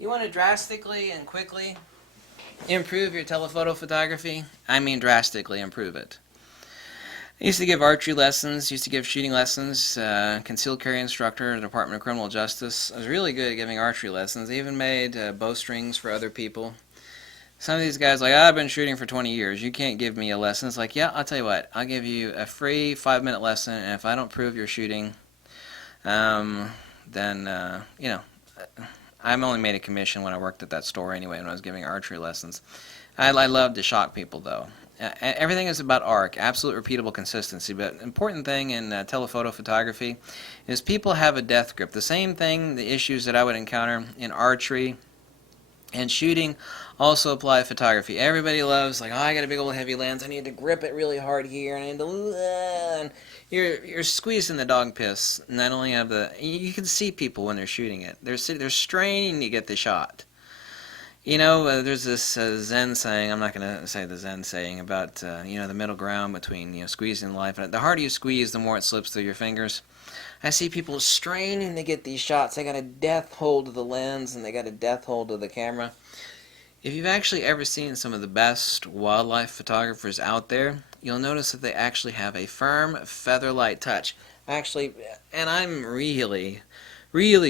You want to drastically and quickly improve your telephoto photography? I mean drastically improve it. I used to give archery lessons, used to give shooting lessons, concealed carry instructor in the Department of Criminal Justice. I was really good at giving archery lessons. I even made bowstrings for other people. Some of these guys like, I've been shooting for 20 years. You can't give me a lesson. It's like, yeah, I'll tell you what. I'll give you a free 5-minute lesson, and if I don't prove you're shooting, then, I'm only made a commission when I worked at that store anyway when I was giving archery lessons. I love to shock people, though. Everything is about arc, absolute repeatable consistency, but an important thing in telephoto photography is people have a death grip. The same thing, the issues that I would encounter in archery and shooting also apply to photography. Everybody loves, like, oh, I got a big old heavy lens, I need to grip it really hard here, and I need to, and you're squeezing the dog piss. Not only have you can see people when they're shooting it. They're straining to get the shot. There's this Zen saying, I'm not going to say the Zen saying, about, the middle ground between, squeezing life. And the harder you squeeze, the more it slips through your fingers. I see people straining to get these shots. They got a death hold of the lens, and they got a death hold of the camera. If you've actually ever seen some of the best wildlife photographers out there, you'll notice that they actually have a firm, feather-light touch. Actually, and I'm really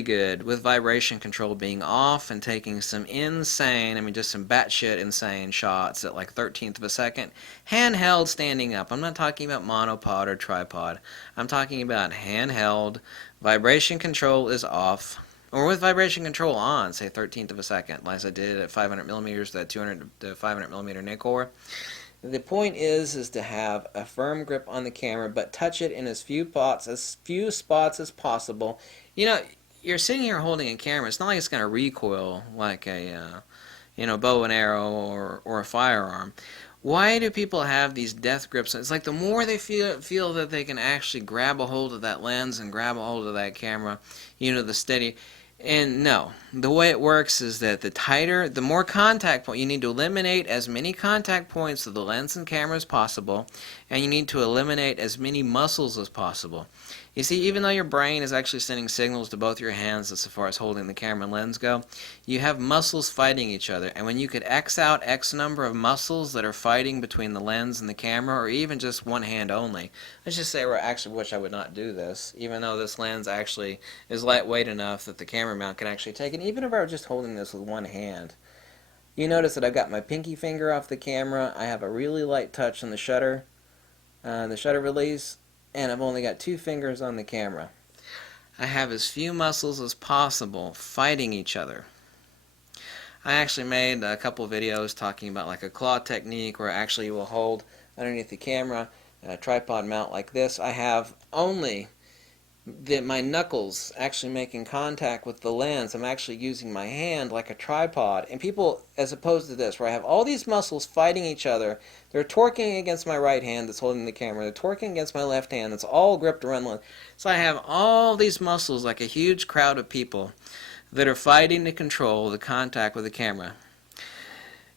good with vibration control being off and taking some insane, just some batshit insane shots at like 1/13 of a second. Handheld standing up. I'm not talking about monopod or tripod. I'm talking about handheld. Vibration control is off. Or with vibration control on, say 1/13 of a second, like I did at 500 millimeters, that 200 to 500 millimeter Nikkor. The point is to have a firm grip on the camera, but touch it in as few spots as possible. You're sitting here holding a camera. It's not like it's going to recoil like a bow and arrow or a firearm. Why do people have these death grips? It's like the more they feel that they can actually grab a hold of that lens and grab a hold of that camera, the steady. And no, the way it works is that the more contact point, you need to eliminate as many contact points of the lens and camera as possible, and you need to eliminate as many muscles as possible. You see, even though your brain is actually sending signals to both your hands as far as holding the camera and lens go, you have muscles fighting each other, and when you could X out X number of muscles that are fighting between the lens and the camera, or even just one hand only, let's just say I actually wish I would not do this, even though this lens actually is lightweight enough that the camera mount can actually take it, even if I were just holding this with one hand. You notice that I've got my pinky finger off the camera, I have a really light touch on the shutter release, and I've only got 2 fingers on the camera. I have as few muscles as possible fighting each other. I actually made a couple videos talking about like a claw technique where actually you will hold underneath the camera a tripod mount like this. I have only my knuckles actually making contact with the lens. I'm actually using my hand like a tripod. And people, as opposed to this, where I have all these muscles fighting each other, they're torquing against my right hand that's holding the camera, they're torquing against my left hand that's all gripped around the lens. So I have all these muscles like a huge crowd of people that are fighting to control the contact with the camera.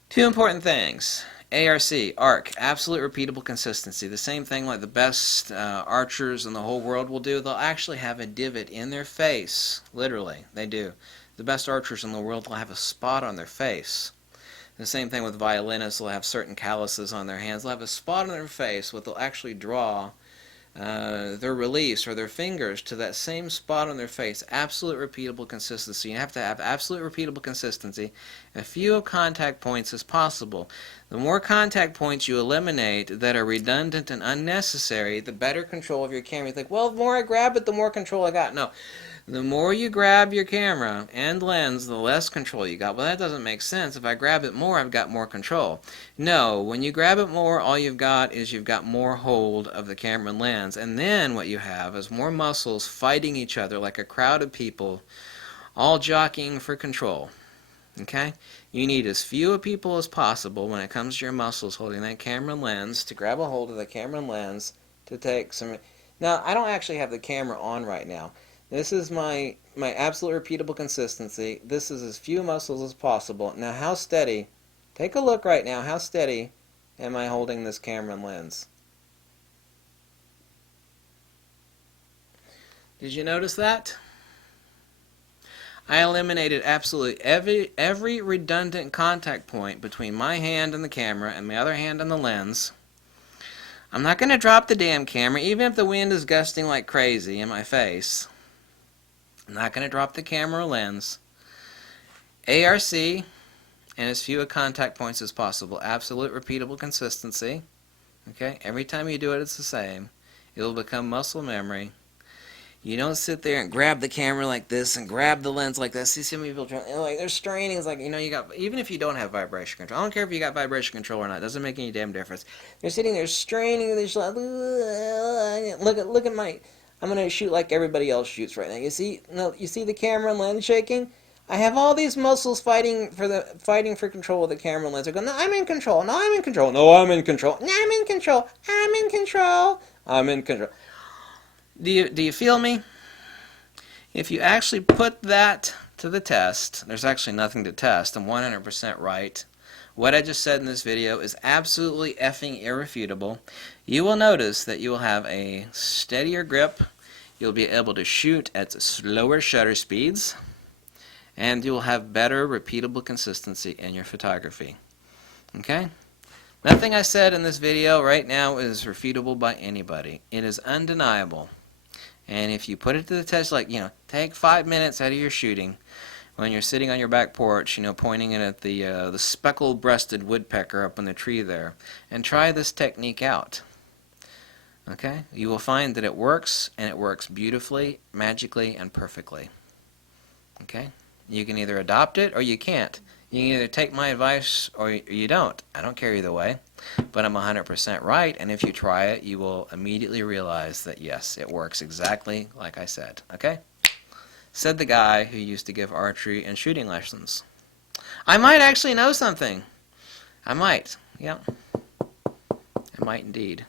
2 important things. ARC, absolute repeatable consistency. The same thing like the best archers in the whole world will do. They'll actually have a divot in their face. Literally, they do. The best archers in the world will have a spot on their face. The same thing with violinists. They'll have certain calluses on their hands. They'll have a spot on their face what they'll actually draw their release or their fingers to that same spot on their face. Absolute repeatable consistency. You have to have absolute repeatable consistency. As few contact points as possible. The more contact points you eliminate that are redundant and unnecessary, the better control of your camera. You think, well, the more I grab it, the more control I got. No. The more you grab your camera and lens, the less control you got. Well, that doesn't make sense. If I grab it more, I've got more control. No, when you grab it more, all you've got is you've got more hold of the camera and lens. And then what you have is more muscles fighting each other like a crowd of people, all jockeying for control. Okay? You need as few people as possible when it comes to your muscles holding that camera and lens to grab a hold of the camera and lens to take some... Now, I don't actually have the camera on right now. This is my absolute repeatable consistency. This is as few muscles as possible. Now, how steady, take a look right now, how steady am I holding this camera and lens? Did you notice that? I eliminated absolutely every redundant contact point between my hand and the camera and my other hand on the lens. I'm not going to drop the damn camera, even if the wind is gusting like crazy in my face. I'm not going to drop the camera or lens. ARC and as few contact points as possible. Absolute repeatable consistency. Okay, every time you do it, it's the same. It will become muscle memory. You don't sit there and grab the camera like this and grab the lens like this. See some people trying, like they're straining. It's like, you know, you got, even if you don't have vibration control, I don't care if you got vibration control or not. It doesn't make any damn difference. They're sitting there straining and they're just like, look at my. I'm gonna shoot like everybody else shoots right now. You see, no, you see the camera and lens shaking. I have all these muscles fighting for control of the camera and lens. They're going, no, I'm in control. No, I'm in control. No, I'm in control. No, I'm in control. I'm in control. I'm in control. Do you feel me? If you actually put that to the test, there's actually nothing to test. I'm 100% right. What I just said in this video is absolutely effing irrefutable. You will notice that you will have a steadier grip. You'll be able to shoot at slower shutter speeds. And you will have better repeatable consistency in your photography. Okay? Nothing I said in this video right now is refutable by anybody. It is undeniable. And if you put it to the test, like, you know, take 5 minutes out of your shooting when you're sitting on your back porch, you know, pointing it at the speckled-breasted woodpecker up in the tree there, and try this technique out. Okay? You will find that it works, and it works beautifully, magically, and perfectly. Okay? You can either adopt it or you can't. You can either take my advice or you don't. I don't care either way. But I'm 100% right, and if you try it, you will immediately realize that, yes, it works exactly like I said. Okay? Said the guy who used to give archery and shooting lessons. I might actually know something. I might. Yep. I might indeed.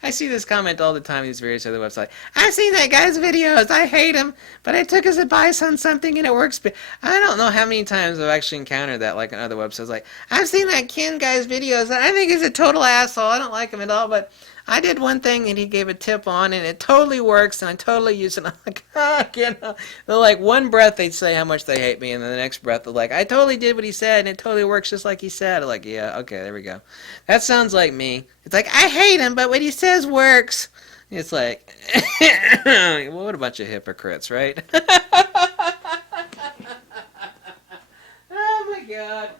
I see this comment all the time on these various other websites. I've seen that guy's videos. I hate him, but I took his advice on something and it works. I don't know how many times I've actually encountered that, like on other websites. Like, I've seen that Ken guy's videos and I think he's a total asshole. I don't like him at all, but I did one thing and he gave a tip on and it totally works and I totally use it. And I'm like, you know. They're like, one breath they'd say how much they hate me, and then the next breath they're like, I totally did what he said and it totally works just like he said. I'm like, yeah, okay, there we go. That sounds like me. It's like, I hate him, but what he says works. It's like, well, what a bunch of hypocrites, right? Oh my God.